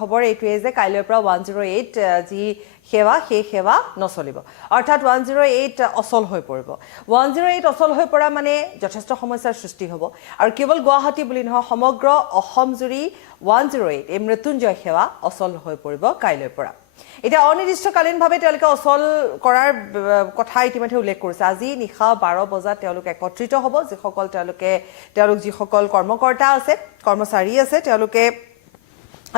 খবৰ এইটোৱে যে কাইলৈৰ পৰা 108 যি সেৱা সেই সেৱা নচলিব অৰ্থাৎ 108 অচল হৈ পৰিব 108 অচল হৈ পৰা মানে যথেষ্ট সমস্যাৰ সৃষ্টি হ'ব আৰু কেৱল গুৱাহাটী বুলি নহয় সমগ্ৰ অসম জুৰি 108 এই মৃত্যুঞ্জয় সেৱা অচল হৈ পৰিব কাইলৈৰ পৰা এটা অনিৰ্দিষ্টকালীনভাৱে তেওঁলোকে অচল কৰাৰ কথা ইতিমধ্যে উল্লেখ কৰিছে আজি নিশা 12 বজাত তেওঁলোক একত্ৰিত হ'ব যিসকল কৰ্মকৰ্তা আছে কৰ্মচাৰী আছে তেওঁলোকে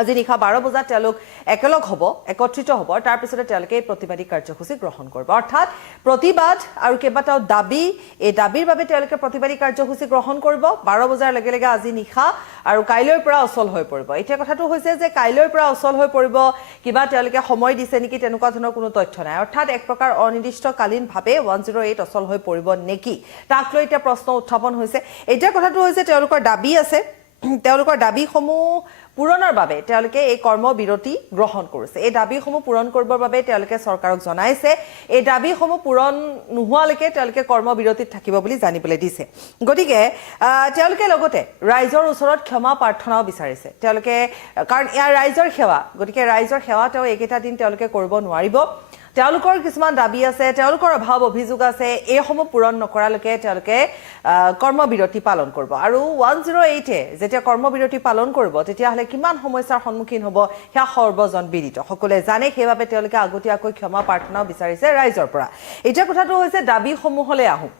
আজি নিশা 12 বজাত তেওঁলোক একেলগ হ'ব একত্ৰিত হ'ব তাৰ পিছতে তেওঁলোকে প্ৰতিবাদী কাৰ্যসূচী গ্ৰহণ কৰিব অৰ্থাৎ প্ৰতিবাদ আৰু কেইবাটাও দাবী এই দাবীৰ বাবে তেওঁলোকে প্ৰতিবাদী কাৰ্যসূচী গ্ৰহণ কৰিব 12 বজাৰ লগে লগে আজি নিশা আৰু কাইলৈৰ পৰা অচল হৈ পৰিব এতিয়া কথাটো হৈছে যে কাইলৈৰ পৰা অচল হৈ পৰিব কিবা তেওঁলোকে সময় দিছে নেকি তেনেকুৱা ধৰণৰ কোনো তথ্য নাই অৰ্থাৎ এক প্ৰকাৰ অনিৰ্দিষ্টকালীনভাৱে 108 অচল হৈ পৰিব নেকি তাক লৈ এটা প্ৰশ্ন উত্থাপন হৈছে এতিয়া কথাটো হৈছে তেওঁলোকৰ দাবী আছে তেওঁলোকৰ দাবীসমূহ পূৰণৰ বাবে তেওঁলোকে এই কৰ্মবিৰতি গ্ৰহণ কৰিছে এই দাবীসমূহ পূৰণ কৰিবৰ বাবে তেওঁলোকে চৰকাৰক জনাইছে এই দাবীসমূহ পূৰণ নোহোৱালৈকে তেওঁলোকে কৰ্মবিৰতিত থাকিব বুলি জানিবলৈ দিছে গতিকে তেওঁলোকে লগতে ৰাইজৰ ওচৰত ক্ষমা প্ৰাৰ্থনাও বিচাৰিছে তেওঁলোকে কাৰণ ইয়াৰ ৰাইজৰ সেৱা গতিকে ৰাইজৰ সেৱা তেওঁ এইকেইটা দিন তেওঁলোকে কৰিব নোৱাৰিব তেওঁলোকৰ কিছুমান দাবী আছে তেওঁলোকৰ অভাৱ অভিযোগ আছে এইসমূহ পূৰণ নকৰালৈকে তেওঁলোকে কৰ্মবিৰতি পালন কৰিব আৰু 108 যেতিয়া কৰ্মবিৰতি পালন কৰিব তেতিয়াহ'লে কিমান সমস্যাৰ সন্মুখীন হ'ব সেয়া সৰ্বজন বিদিত সকলোৱে জানে সেইবাবে তেওঁলোকে আগতীয়াকৈ ক্ষমা প্ৰাৰ্থনাও বিচাৰিছে ৰাইজৰ পৰা এতিয়া কথাটো হৈছে দাবীসমূহলৈ আহোঁ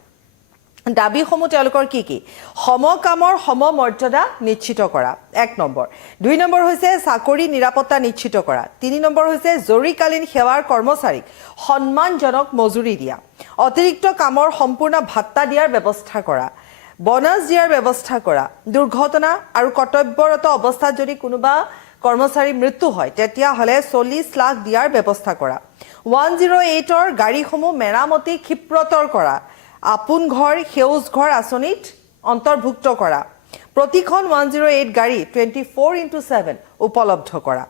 দাবীসমূহ তেওঁলোকৰ কি সমকামৰ সমমৰ্যাদা নিশ্চিত কৰা 1 নম্বৰ 2 নম্বৰ হৈছে চাকৰি নিৰাপত্তা নিশ্চিত কৰা 3 নম্বৰ হৈছে জৰুৰীকালীন সেৱাৰ কৰ্মচাৰীক সন্মানজনক মজুৰি দিয়া অতিৰিক্ত কামৰ সম্পূৰ্ণ ভাত্তা দিয়াৰ ব্যৱস্থা কৰা বনাছ দিয়াৰ ব্যৱস্থা কৰা দুৰ্ঘটনা আৰু কৰ্তব্যৰত অৱস্থাত যদি কোনোবা কৰ্মচাৰী মৃত্যু হয় তেতিয়াহ'লে 40 লাখ দিয়াৰ ব্যৱস্থা কৰা 108ৰ গাড়ীসমূহ মেৰামতি ক্ষিপ্ৰতৰ কৰা আপোন ঘৰ সেউজ ঘৰ আঁচনিত অন্তৰ্ভুক্ত কৰা প্ৰতিখন 108 গাড়ী 24/7 উপলব্ধ কৰা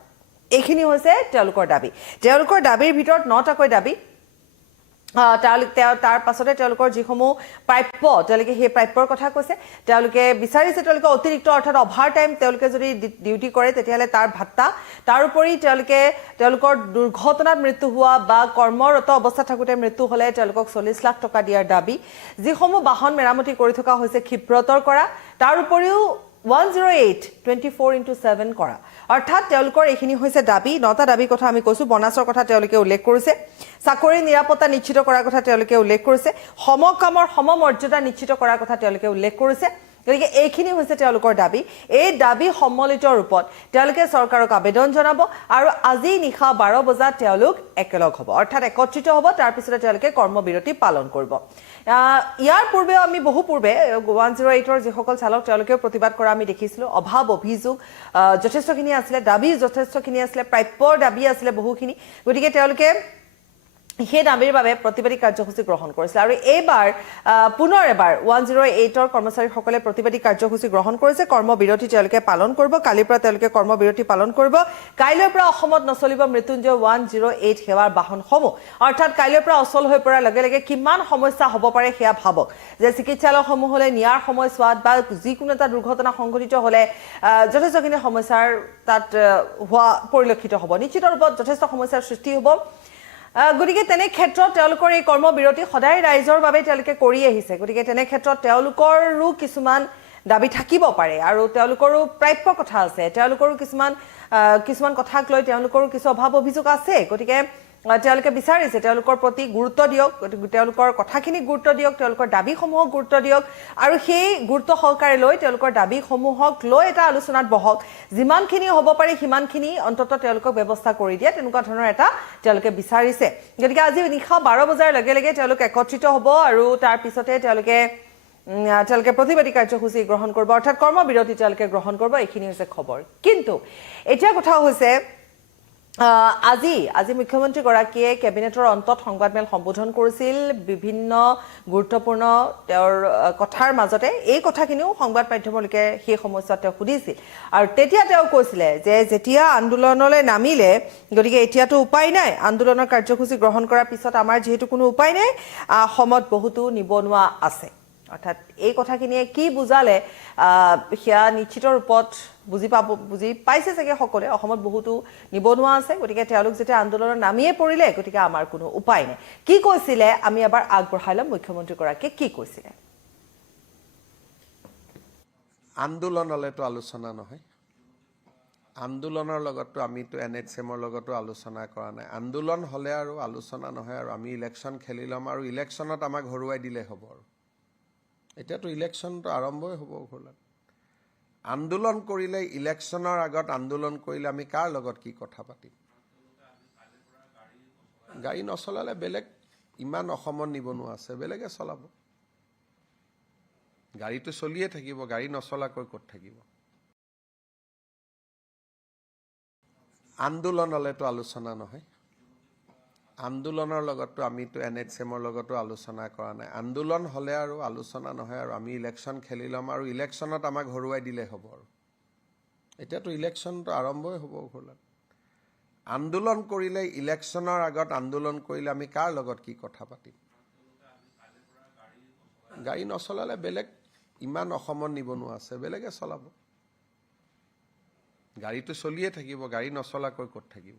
এইখিনি হৈছে তেওঁলোকৰ দাবীৰ ভিতৰত 9টাকৈ দাবী তাৰ পাছতে তেওঁলোকৰ যিসমূহ প্ৰাপ্য তেওঁলোকে সেই প্ৰাপ্যৰ কথা কৈছে তেওঁলোকে বিচাৰিছে তেওঁলোকে অতিৰিক্ত অৰ্থাৎ অভাৰ টাইম তেওঁলোকে যদি ডিউটি কৰে তেতিয়াহ'লে তাৰ ভাত্তা তাৰ উপৰি তেওঁলোকৰ দুৰ্ঘটনাত মৃত্যু হোৱা বা কৰ্মৰত অৱস্থাত থাকোঁতে মৃত্যু হ'লে তেওঁলোকক 40 লাখ টকা দিয়াৰ দাবী যিসমূহ বাহন মেৰামতি কৰি থকা হৈছে ক্ষিপ্ৰতৰ কৰা তাৰ উপৰিও 108 24/7 কৰা অৰ্থাৎ তেওঁলোকৰ এইখিনি হৈছে দাবী 9টা দাবীৰ কথা আমি কৈছো বনাছৰ কথা তেওঁলোকে উল্লেখ কৰিছে চাকৰি নিৰাপত্তা নিশ্চিত কৰাৰ কথা তেওঁলোকে উল্লেখ কৰিছে সমকামৰ সমমৰ্যাদা নিশ্চিত কৰাৰ কথা তেওঁলোকে উল্লেখ কৰিছে গতিকে এইখিনি হৈছে তেওঁলোকৰ দাবী এই দাবী সম্মিলিত ৰূপত তেওঁলোকে চৰকাৰক আবেদন জনাব আৰু আজি নিশা 12 বজাত তেওঁলোক একেলগ হ'ব অৰ্থাৎ একত্ৰিত হ'ব তাৰ পিছতে তেওঁলোকে কৰ্মবিৰতি পালন কৰিব ইয়াৰ পূৰ্বেও আমি বহু পূৰ্বে 108ৰ যিসকল চালক তেওঁলোকে প্ৰতিবাদ কৰা আমি দেখিছিলোঁ অভাৱ অভিযোগ যথেষ্টখিনি আছিলে দাবী যথেষ্টখিনি আছিলে প্ৰাপ্যৰ দাবী আছিলে বহুখিনি গতিকে তেওঁলোকে সেই দাবীৰ বাবে প্ৰতিবাদী কাৰ্যসূচী গ্ৰহণ কৰিছিল আৰু এইবাৰ পুনৰ এবাৰ 108ৰ কৰ্মচাৰীসকলে প্ৰতিবাদী কাৰ্যসূচী গ্ৰহণ কৰিছে কৰ্মবিৰতি তেওঁলোকে পালন কৰিব কালিৰ পৰা তেওঁলোকে কৰ্মবিৰতি পালন কৰিব কাইলৈৰ পৰা অসমত নচলিব মৃত্যুঞ্জয় 108 সেৱাৰ বাহনসমূহ অৰ্থাৎ কাইলৈৰ পৰা অচল হৈ পৰাৰ লগে লগে কিমান সমস্যা হ'ব পাৰে সেয়া ভাবক যে চিকিৎসালয়সমূহলৈ নিয়াৰ সময়ছোৱাত বা যিকোনো এটা দুৰ্ঘটনা সংঘটিত হ'লে যথেষ্টখিনি সমস্যাৰ তাত হোৱা পৰিলক্ষিত হ'ব নিশ্চিত ৰূপত যথেষ্ট সমস্যাৰ সৃষ্টি হ'ব গতিকে তেনে ক্ষেত্ৰত তেওঁলোকৰ এই কৰ্মবিৰতি সদায় ৰাইজৰ বাবে তেওঁলোকে কৰি আহিছে গতিকে তেনে ক্ষেত্ৰত তেওঁলোকৰো কিছুমান দাবী থাকিব পাৰে আৰু তেওঁলোকৰো প্ৰাপ্য কথা আছে তেওঁলোকৰো কিছুমান কথাক লৈ তেওঁলোকৰো কিছু অভাৱ অভিযোগ আছে গতিকে তেওঁলোকে বিচাৰিছে তেওঁলোকৰ প্ৰতি গুৰুত্ব দিয়ক তেওঁলোকৰ কথাখিনি গুৰুত্ব দিয়ক তেওঁলোকৰ দাবীসমূহক গুৰুত্ব দিয়ক আৰু সেই গুৰুত্ব সহকাৰে লৈ তেওঁলোকৰ দাবীসমূহক লৈ এটা আলোচনাত বহক যিমানখিনি হ'ব পাৰে সিমানখিনি অন্ততঃ তেওঁলোকক ব্যৱস্থা কৰি দিয়ে তেনেকুৱা ধৰণৰ এটা তেওঁলোকে বিচাৰিছে গতিকে আজি নিশা 12 বজাৰ লগে লগে তেওঁলোক একত্ৰিত হ'ব আৰু তাৰ পিছতে তেওঁলোকে প্ৰতিবাদী কাৰ্যসূচী গ্ৰহণ কৰিব অৰ্থাৎ কৰ্মবিৰতি তেওঁলোকে গ্ৰহণ কৰিব এইখিনি হৈছে খবৰ কিন্তু এতিয়া কথা হৈছে আজি মুখ্যমন্ত্ৰীগৰাকীয়ে কেবিনেটৰ অন্তত সংবাদমেল সম্বোধন কৰিছিল বিভিন্ন গুৰুত্বপূৰ্ণ তেওঁৰ কথাৰ মাজতে এই কথাখিনিও সংবাদ মাধ্যমলৈকে সেই সময়ছোৱাত তেওঁ সুধিছিল আৰু তেতিয়া তেওঁ কৈছিলে যে যেতিয়া আন্দোলনলৈ নামিলে গতিকে এতিয়াতো উপায় নাই আন্দোলনৰ কাৰ্যসূচী গ্ৰহণ কৰাৰ পিছত আমাৰ যিহেতু কোনো উপায় নাই অসমত বহুতো নিবনুৱা আছে অৰ্থাৎ এই কথাখিনিয়ে কি বুজালে সেয়া নিশ্চিত ৰূপত বুজি পাইছে চাগে সকলোৱে অসমত বহুতো নিবনুৱা আছে গতিকে তেওঁলোক যেতিয়া আন্দোলনৰ নামিয়ে পৰিলে গতিকে আমাৰ কোনো উপায় নাই কি কৈছিলে আমি এবাৰ আগবঢ়াই ল'ম মুখ্যমন্ত্ৰীগৰাকীয়ে কি কৈছিলে আন্দোলনলেতো আলোচনা নহয় আন্দোলনৰ লগতো আমিতো এনএচএমৰ লগতো আলোচনা কৰা নাই আন্দোলন হলে আৰু আলোচনা নহয় আৰু আমি ইলেকশ্যন খেলি ল'ম আৰু ইলেকশ্যনত আমাক হৰুৱাই দিলে হ'ব আৰু এতিয়াতো ইলেকশ্যনটো আৰম্ভই হ'ব ঘৰলাত আন্দোলন কৰিলে ইলেকশ্যনৰ আগত আন্দোলন কৰিলে আমি কাৰ লগত কি কথা পাতিম গাড়ী নচলালে বেলেগ ইমান অসমত নিবনুৱা আছে বেলেগে চলাব গাড়ীটো চলিয়ে থাকিব গাড়ী নচলাকৈ ক'ত থাকিব আন্দোলনলেতো আলোচনা নহয় আন্দোলনৰ লগতো আমিতো এনএচএমৰ লগতো আলোচনা কৰা নাই আন্দোলন হলে আৰু আলোচনা নহয় আৰু আমি ইলেকশ্যন খেলি ল'ম আৰু ইলেকশ্যনত আমাক হৰুৱাই দিলে হ'ব আৰু এতিয়াতো ইলেকশ্যনটো আৰম্ভই হ'ব ঘৰলাত আন্দোলন কৰিলে ইলেকশ্যনৰ আগত আন্দোলন কৰিলে আমি কাৰ লগত কি কথা পাতিম গাড়ী নচলালে বেলেগ ইমান অসমত নিবনুৱা আছে বেলেগে চলাব গাড়ীটো চলিয়ে থাকিব গাড়ী নচলাকৈ ক'ত থাকিব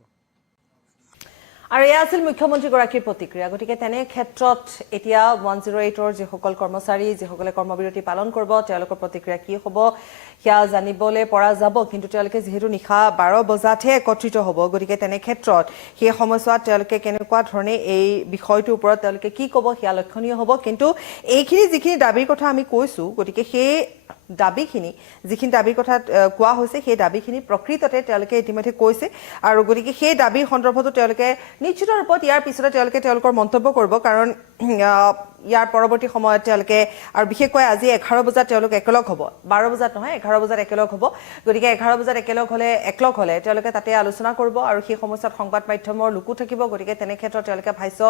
আৰু এয়া আছিল মুখ্যমন্ত্ৰীগৰাকীৰ প্ৰতিক্ৰিয়া গতিকে তেনে ক্ষেত্ৰত এতিয়া 108ৰ যিসকল কৰ্মচাৰী যিসকলে কৰ্মবিৰতি পালন কৰিব তেওঁলোকৰ প্ৰতিক্ৰিয়া কি হ'ব সেয়া জানিবলৈ পৰা যাব কিন্তু তেওঁলোকে যিহেতু নিশা 12 বজাতহে একত্ৰিত হ'ব গতিকে তেনে ক্ষেত্ৰত সেই সময়ছোৱাত তেওঁলোকে কেনেকুৱা ধৰণে এই বিষয়টোৰ ওপৰত তেওঁলোকে কি ক'ব সেয়া লক্ষণীয় হ'ব কিন্তু এইখিনি যিখিনি দাবীৰ কথা আমি কৈছো গতিকে সেই দাবীখিনি যিখিনি দাবীৰ কথা কোৱা হৈছে সেই দাবীখিনি প্ৰকৃততে তেওঁলোকে ইতিমধ্যে কৈছে আৰু গতিকে সেই দাবীৰ সন্দৰ্ভতো তেওঁলোকে নিশ্চিত ৰূপত ইয়াৰ পিছতে তেওঁলোকে তেওঁলোকৰ মন্তব্য কৰিব কাৰণ ইয়াৰ পৰৱৰ্তী সময়ত তেওঁলোকে আৰু বিশেষকৈ আজি 11 বজাত তেওঁলোক একলগ হ'ব 12 বজাত নহয় 11 বজাত একলগ হ'ব গতিকে 11 বজাত একলগ হলে তেওঁলোকে তাতে আলোচনা কৰিব আৰু সেই সময়ত সংবাদ মাধ্যমৰ লোকো থাকিব গতিকে তেনে ক্ষেত্ৰত তেওঁলোকে ভাষ্য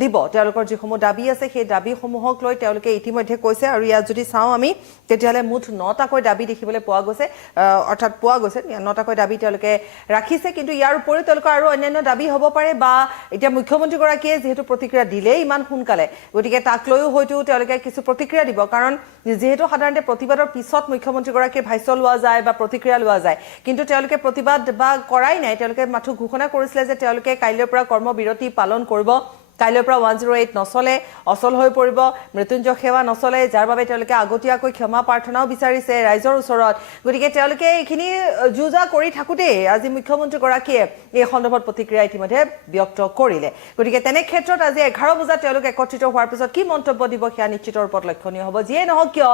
দিব তেওঁলোকৰ যিসমূহ দাবী আছে সেই দাবীসমূহক লৈ তেওঁলোকে ইতিমধ্যে কৈছে আৰু ইয়াত যদি চাওঁ আমি তেতিয়াহ'লে মুঠ 9টাকৈ দাবী দেখিবলৈ পোৱা গৈছে অৰ্থাৎ 9টাকৈ দাবী তেওঁলোকে ৰাখিছে কিন্তু ইয়াৰ উপৰিও তেওঁলোকৰ আৰু অন্যান্য দাবী হ'ব পাৰে বা এতিয়া মুখ্যমন্ত্ৰীগৰাকীয়ে যিহেতু প্ৰতিক্ৰিয়া দিলে ইমান সোনকালে গতিকে তাক লৈও হয়তো তেওঁলোকে কিছু প্ৰতিক্ৰিয়া দিব কাৰণ যেহেতু সাধাৰণতে প্ৰতিবাদৰ পিছত মুখ্যমন্ত্ৰীগৰাকীৰ ভাষ্য লোৱা যায় বা প্ৰতিক্ৰিয়া লোৱা যায় কিন্তু তেওঁলোকে প্ৰতিবাদ বা কৰাই নাই তেওঁলোকে মাথো ঘোষণা কৰিছিলে যে তেওঁলোকে কাইলৈৰ পৰা কৰ্মবিৰতি পালন কৰিব কাইলৈৰ পৰা 108 নচলে অচল হৈ পৰিব মৃত্যুঞ্জয় সেৱা নচলে যাৰ বাবে তেওঁলোকে আগতীয়াকৈ ক্ষমা প্ৰাৰ্থনাও বিচাৰিছে ৰাইজৰ ওচৰত গতিকে তেওঁলোকে এইখিনি যুজা কৰি থাকোতে আজি মুখ্যমন্ত্ৰীগৰাকীয়ে এই সন্দৰ্ভত প্ৰতিক্ৰিয়া ইতিমধ্যে ব্যক্ত কৰিলে গতিকে তেনে ক্ষেত্ৰত আজি 11 বজাত তেওঁলোক একত্ৰিত হোৱাৰ পিছত কি মন্তব্য দিব সেয়া নিশ্চিত ৰূপত লক্ষণীয় হ'ব যিয়ে নহওক কিয়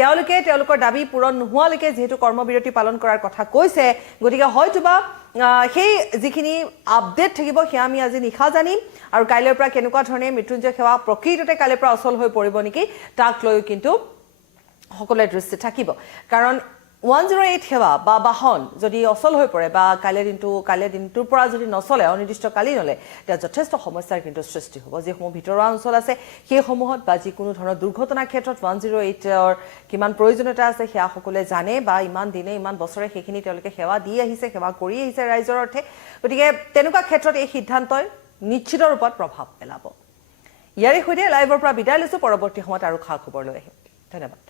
তেওঁলোকে তেওঁলোকৰ দাবী পূৰণ নোহোৱালৈকে যেহেতু কৰ্মবিৰতি পালন কৰাৰ কথা কৈছে গতিকে হয়তোবা সেই যিখিনি আপডেট থাকিব সেয়া আমি আজি নিশা জানিম আৰু কাইলৈৰ পৰা কেনেকুৱা ধৰণে মৃত্যুঞ্জয় সেৱা প্ৰকৃততে কাইলৈৰ পৰা অচল হৈ পৰিব নেকি তাক লৈ কিন্তু সকলোৰে দৃষ্টি থাকিব কাৰণ 108 সেৱা বা বাহন যদি অচল হৈ পৰে বা কাইলৈ দিনটোৰ পৰা যদি নচলে অনিৰ্দিষ্ট কালিনলে তেতিয়া যথেষ্ট সমস্যাৰ কিন্তু সৃষ্টি হ'ব যিসমূহ ভিতৰুৱা অঞ্চল আছে সেইসমূহত বা যিকোনো ধৰণৰ দুৰ্ঘটনাৰ ক্ষেত্ৰত 108ৰ কিমান প্ৰয়োজনীয়তা আছে সেয়া সকলোৱে জানে বা ইমান দিনে ইমান বছৰে সেইখিনি তেওঁলোকে সেৱা দি আহিছে সেৱা কৰি আহিছে ৰাইজৰ অৰ্থে গতিকে তেনেকুৱা ক্ষেত্ৰত এই সিদ্ধান্তই নিশ্চিত ৰূপত প্ৰভাৱ পেলাব ইয়াৰে সৈতে লাইভৰ পৰা বিদায় লৈছো পৰৱৰ্তী সময়ত আৰু খা খবৰ লৈ আহিম ধন্যবাদ